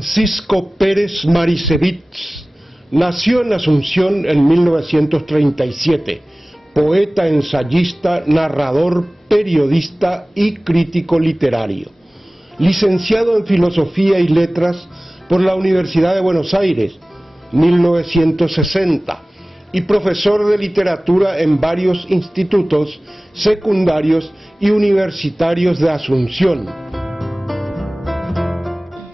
Francisco Pérez Maricevich nació en Asunción en 1937, poeta, ensayista, narrador, periodista y crítico literario. Licenciado en Filosofía y Letras por la Universidad de Buenos Aires, 1960, y profesor de literatura en varios institutos secundarios y universitarios de Asunción.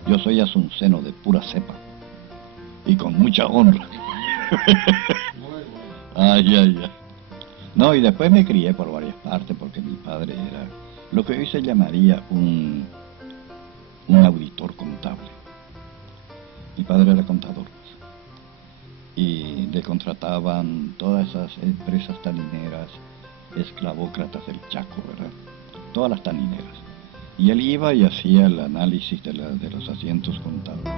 Yo soy asunceno de pura cepa y con mucha honra. Ay, ay, ay. No, y después me crié por varias partes porque mi padre era lo que hoy se llamaría un auditor contable. Mi padre era contador y le contrataban todas esas empresas tanineras, esclavócratas del Chaco, ¿verdad? Todas las tanineras. Y él iba y hacía el análisis de los asientos contables.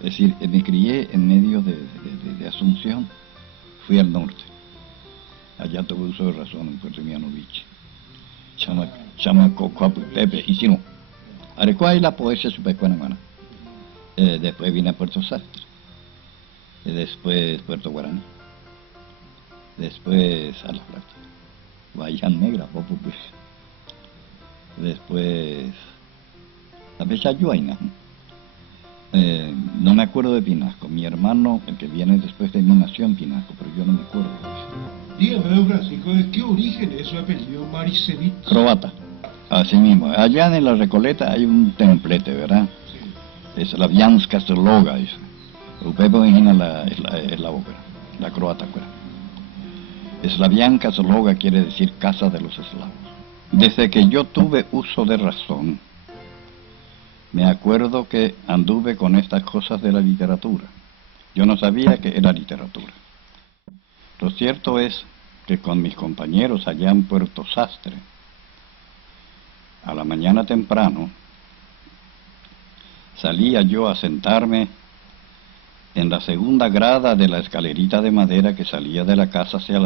Es decir, me crié en medio de Asunción, fui al norte. Allá tuve uso de razón en Puerto Mianovich. Chamaco, Pepe, y si no. Arecuá y la poesía supecuana. Después vine a Puerto Sastre. Después Puerto Guaraní, después a La Plata, Bahía Negra, pues. Después la Bella Yuaina. No me acuerdo de Pinasco, mi hermano, el que viene después de mí, nació en Pinasco, pero yo no me acuerdo de eso. Dígame, don Francisco, ¿de qué origen es su apellido Maricevich? Croata, así mismo. Allá en la Recoleta hay un templete, ¿verdad? Sí. Es la Vianska Loga, dice. Upepo origina es la ópera, la croata, ¿verdad? Slavianka Zologa quiere decir casa de los eslavos. Desde que yo tuve uso de razón, me acuerdo que anduve con estas cosas de la literatura. Yo no sabía que era literatura. Lo cierto es que con mis compañeros allá en Puerto Sastre, a la mañana temprano, salía yo a sentarme en la segunda grada de la escalerita de madera que salía de la casa hacia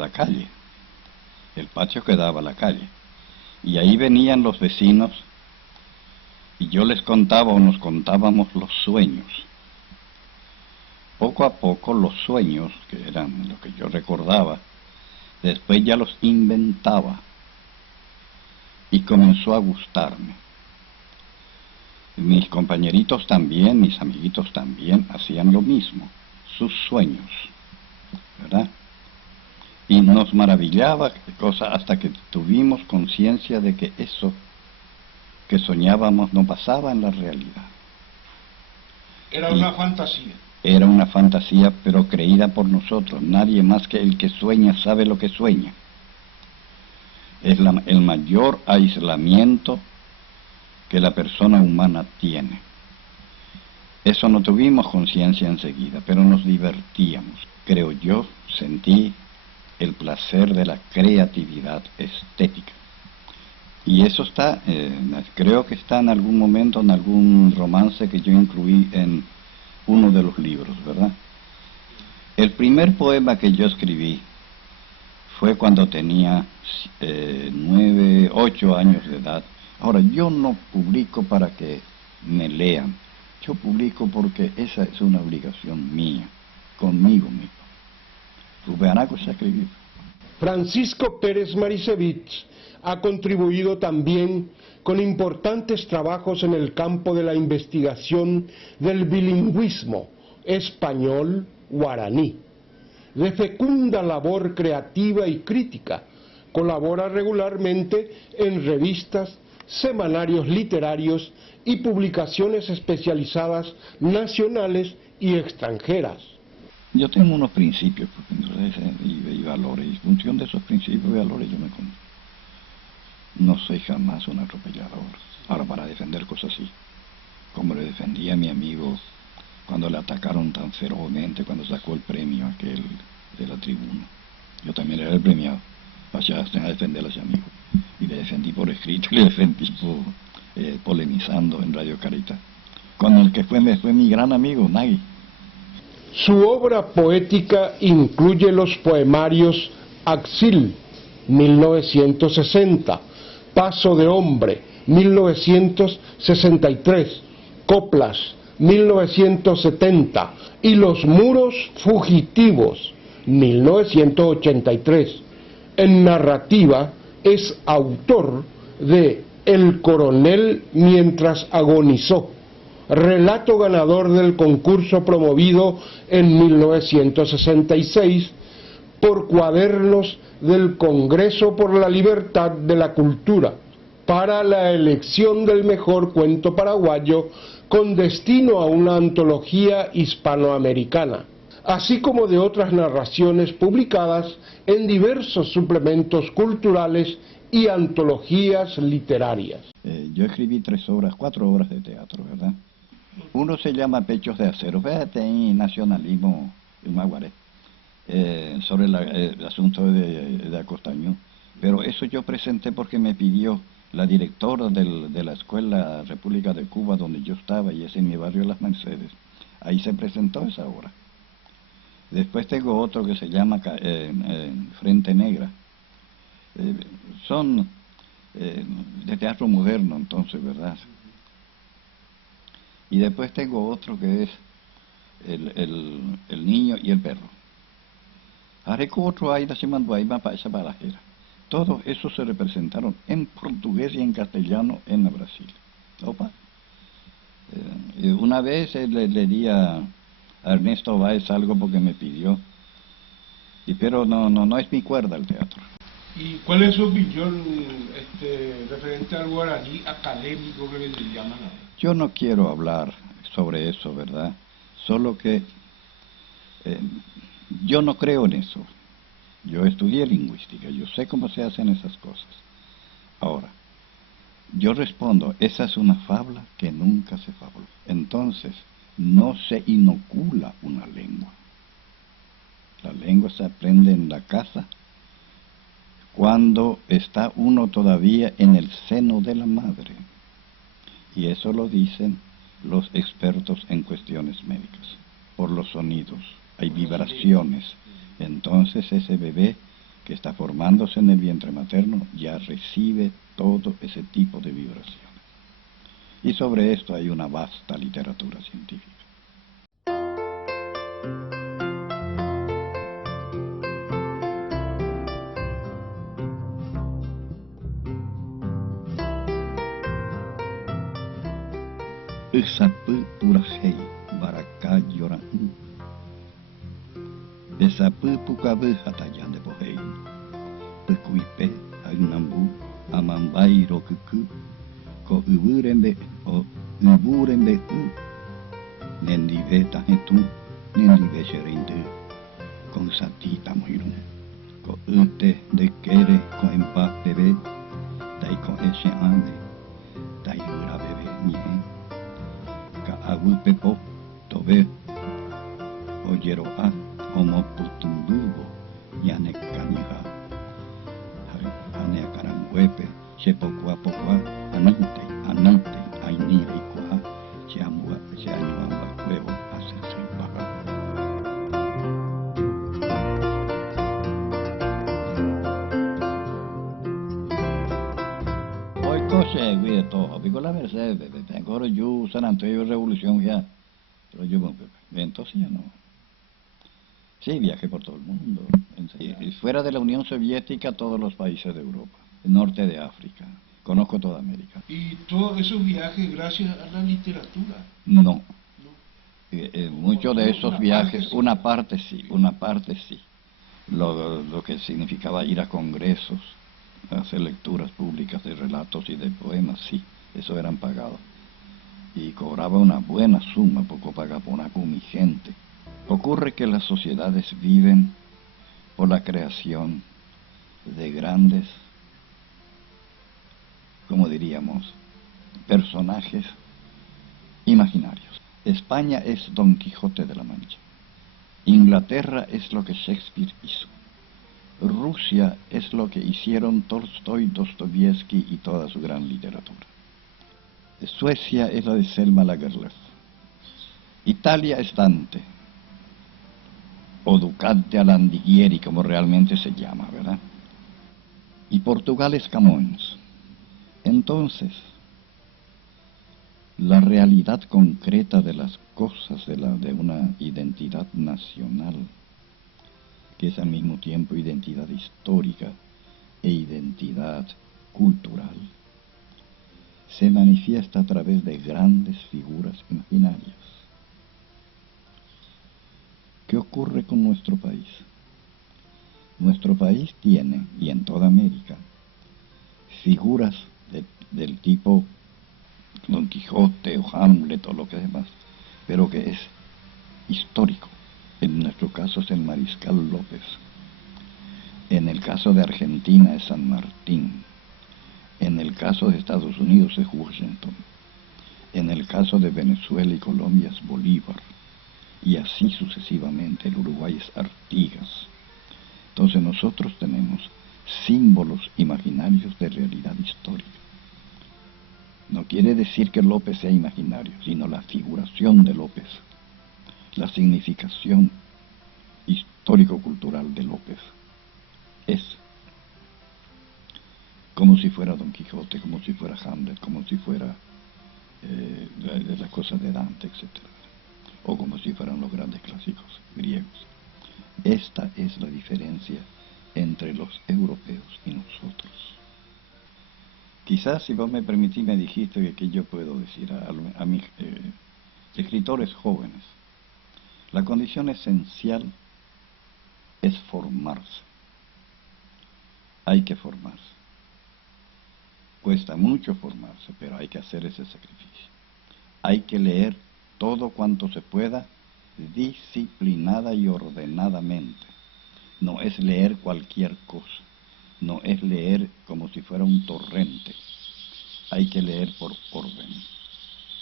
la calle. El patio que daba a la calle. Y ahí venían los vecinos y yo les contaba o nos contábamos los sueños. Poco a poco los sueños, que eran lo que yo recordaba, después ya los inventaba y comenzó a gustarme. Mis compañeritos también, mis amiguitos también hacían lo mismo, sus sueños, ¿verdad? Y nos maravillaba cosa hasta que tuvimos conciencia de que eso que soñábamos no pasaba en la realidad. Era una fantasía. Era una fantasía, pero creída por nosotros. Nadie más que el que sueña sabe lo que sueña. Es el mayor aislamiento que la persona humana tiene. Eso no tuvimos conciencia enseguida, pero nos divertíamos. Creo yo, sentí el placer de la creatividad estética. Y eso está, creo que está en algún momento, en algún romance que yo incluí en uno de los libros, ¿verdad? El primer poema que yo escribí fue cuando tenía 9, 8 años de edad. Ahora, yo no publico para que me lean, yo publico porque esa es una obligación mía, conmigo mismo. Rubeanaco se escribió. Francisco Pérez Maricevich ha contribuido también con importantes trabajos en el campo de la investigación del bilingüismo español-guaraní. De fecunda labor creativa y crítica, colabora regularmente en revistas, semanarios literarios y publicaciones especializadas nacionales y extranjeras. Yo tengo unos principios y valores, y en función de esos principios y valores yo me conozco. No soy jamás un atropellador. Ahora, para defender cosas así, como le defendí a mi amigo cuando le atacaron tan ferozmente, cuando sacó el premio aquel de la tribuna. Yo también era el premiado. Vaya a defender a ese amigo. Y le defendí por escrito, le defendí polemizando en Radio Carita. Con el que fue mi gran amigo, Nagui. Su obra poética incluye los poemarios Axil, 1960, Paso de Hombre, 1963, Coplas, 1970 y Los Muros Fugitivos, 1983. En narrativa es autor de El coronel mientras agonizó, relato ganador del concurso promovido en 1966 por Cuadernos del Congreso por la Libertad de la Cultura, para la elección del mejor cuento paraguayo con destino a una antología hispanoamericana, así como de otras narraciones publicadas en diversos suplementos culturales y antologías literarias. Yo escribí 4 obras de teatro, ¿verdad? Uno se llama Pechos de Acero, fíjate en nacionalismo en Maguaré, sobre el asunto de Acostaño. Pero eso yo presenté porque me pidió la directora de la Escuela República de Cuba, donde yo estaba, y es en mi barrio Las Mercedes. Ahí se presentó esa obra. Después tengo otro que se llama Frente Negra. Son de teatro moderno, entonces, ¿verdad? Y después tengo otro que es el niño y el perro. Areco otro ahí se mandó ahí para esa barajera. Todos esos se representaron en portugués y en castellano en Brasil. Opa. Una vez le di a Ernesto Báez algo porque me pidió, pero no es mi cuerda el teatro. ¿Y cuál es su opinión referente al guaraní académico que le llaman ahora? Yo no quiero hablar sobre eso, ¿verdad? Solo que yo no creo en eso. Yo estudié lingüística, yo sé cómo se hacen esas cosas. Ahora, yo respondo, esa es una fabla que nunca se fabuló. Entonces, no se inocula una lengua. La lengua se aprende en la casa cuando está uno todavía en el seno de la madre. Y eso lo dicen los expertos en cuestiones médicas. Por los sonidos, hay vibraciones. Entonces ese bebé que está formándose en el vientre materno ya recibe todo ese tipo de vibraciones. Y sobre esto hay una vasta literatura científica. Esapu purahei baraka yoran. Esapu pukabu hatayan de bohei. Pekuipe agnambu amambai rokuku. Ko uburembe o uburembe u. Nendive tahetu, nendive sherinde. Con satita moirun. Ko ute de kere ko empa bebe. Dai ko eshe ande. Dai ura bebe nihe. Agupepo, tobe, oyeroa, homo putumbubo, yanek kaniha, hanea karanguepe, shepokoa pokoa, anante, ainire ikoa, sheanuamba cuevo, hace paja. Hoy coche, güey, todo, pico la Mercedes, ahora yo, San Antonio, Revolución, ya, pero yo, entonces ya no. Sí, viajé por todo el mundo, y fuera de la Unión Soviética, todos los países de Europa, el norte de África, conozco toda América. ¿Y todos esos viajes gracias a la literatura? No. Muchos de esos viajes, una parte sí. Lo que significaba ir a congresos, hacer lecturas públicas de relatos y de poemas, sí, eso eran pagados. Y cobraba una buena suma, poco paga por una con mi gente. Ocurre que las sociedades viven por la creación de grandes, como diríamos, personajes imaginarios. España es Don Quijote de la Mancha. Inglaterra es lo que Shakespeare hizo. Rusia es lo que hicieron Tolstoy, Dostoyevsky y toda su gran literatura. Suecia es la de Selma Lagerlöf. Italia es Dante. o Ducati Alighieri, como realmente se llama, ¿verdad? Y Portugal es Camões. Entonces, la realidad concreta de las cosas de una identidad nacional, que es al mismo tiempo identidad histórica e identidad cultural, se manifiesta a través de grandes figuras imaginarias. ¿Qué ocurre con nuestro país? Nuestro país tiene, y en toda América, figuras del tipo Don Quijote o Hamlet o lo que demás, pero que es histórico. En nuestro caso es el Mariscal López. En el caso de Argentina es San Martín. En el caso de Estados Unidos es Washington. En el caso de Venezuela y Colombia es Bolívar. Y así sucesivamente. El Uruguay es Artigas. Entonces nosotros tenemos símbolos imaginarios de realidad histórica. No quiere decir que López sea imaginario, sino la figuración de López, la significación histórico-cultural de López es como si fuera Don Quijote, como si fuera Hamlet, como si fuera las cosas de Dante, etc. O como si fueran los grandes clásicos griegos. Esta es la diferencia entre los europeos y nosotros. Quizás, si vos me permitís, me dijiste que yo puedo decir a mis escritores jóvenes, la condición esencial es formarse. Hay que formarse. Cuesta mucho formarse, pero hay que hacer ese sacrificio. Hay que leer todo cuanto se pueda, disciplinada y ordenadamente. No es leer cualquier cosa. No es leer como si fuera un torrente. Hay que leer por orden.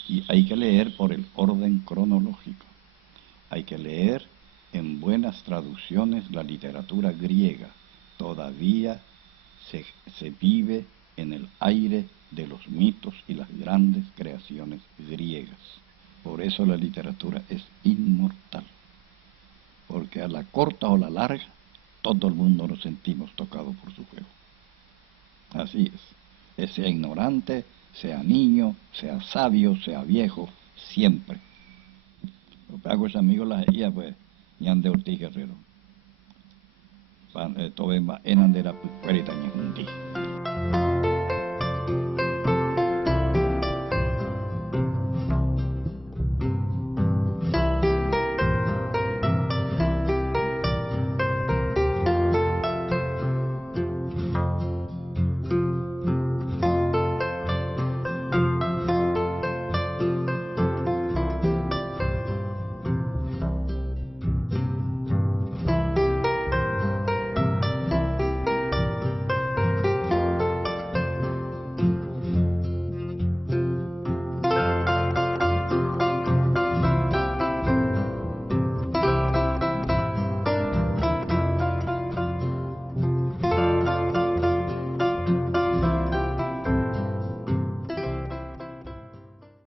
Y hay que leer por el orden cronológico. Hay que leer en buenas traducciones la literatura griega. Todavía se vive en el aire de los mitos y las grandes creaciones griegas. Por eso la literatura es inmortal. Porque a la corta o la larga, todo el mundo nos sentimos tocados por su juego. Así es. Sea ignorante, sea niño, sea sabio, sea viejo, siempre. Lo que hago es amigos las guías, pues, Ñan de Ortiz Guerrero. Tove en andera, pues, cuerita,